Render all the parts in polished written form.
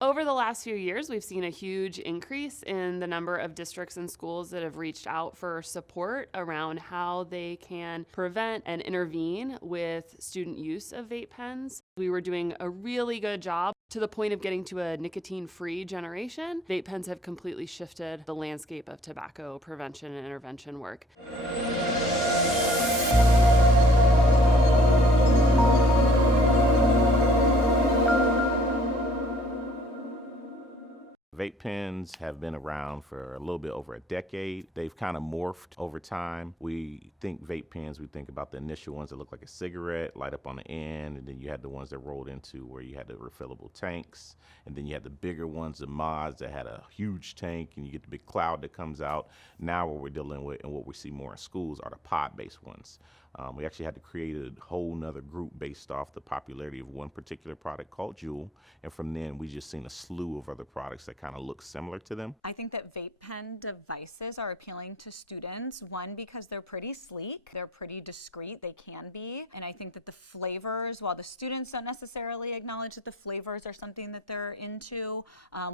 Over the last few years, we've seen a huge increase in the number of districts and schools that have reached out for support around how they can prevent and intervene with student use of vape pens. We were doing a really good job to the point of getting to a nicotine-free generation. Vape pens have completely shifted the landscape of tobacco prevention and intervention work. Vape pens have been around for a little bit over a decade. They've kind of morphed over time. We think vape pens, we think about the initial ones that look like a cigarette, light up on the end, and then you had the ones that rolled into where you had the refillable tanks, and then you had the bigger ones, the mods that had a huge tank, and you get the big cloud that comes out. Now what we're dealing with and what we see more in schools are the pod-based ones. We actually had to create a whole nother group based off the popularity of one particular product called Juul, and from then we just seen a slew of other products that kind of look similar to them. I think that vape pen devices are appealing to students, one, because they're pretty sleek, they're pretty discreet, they can be, and I think that the flavors, while the students don't necessarily acknowledge that the flavors are something that they're into,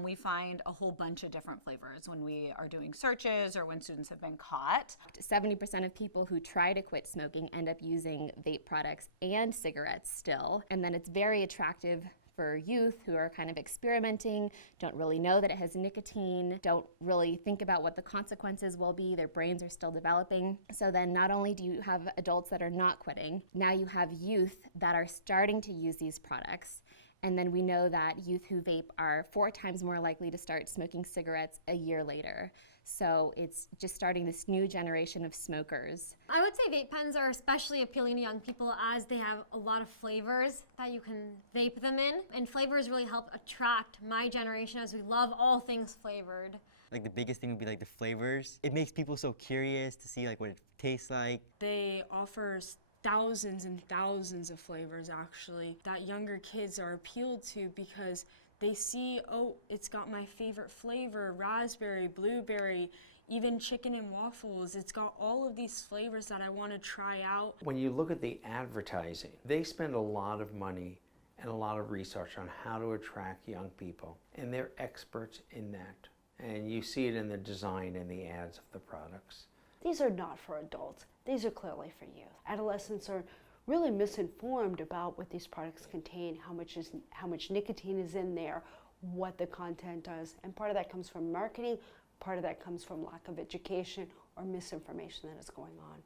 we find a whole bunch of different flavors when we are doing searches or when students have been caught. 70% of people who try to quit smoking end up using vape products and cigarettes still, and then it's very attractive for youth who are kind of experimenting, don't really know that it has nicotine, don't really think about what the consequences will be, their brains are still developing. So then not only do you have adults that are not quitting, now you have youth that are starting to use these products. And then we know that youth who vape are 4 times more likely to start smoking cigarettes a year later. So it's just starting this new generation of smokers. I would say vape pens are especially appealing to young people as they have a lot of flavors that you can vape them in. And flavors really help attract my generation as we love all things flavored. Like the biggest thing would be like the flavors. It makes people so curious to see like what it tastes like. They offer thousands and thousands of flavors actually that younger kids are appealed to because they see, oh, it's got my favorite flavor, raspberry, blueberry, even chicken and waffles. It's got all of these flavors that I want to try out. When you look at the advertising, they spend a lot of money and a lot of research on how to attract young people, and they're experts in that. And you see it in the design and the ads of the products. These are not for adults. These are clearly for youth. Adolescents are really misinformed about what these products contain, how much nicotine is in there, what the content does. And part of that comes from marketing, part of that comes from lack of education or misinformation that is going on.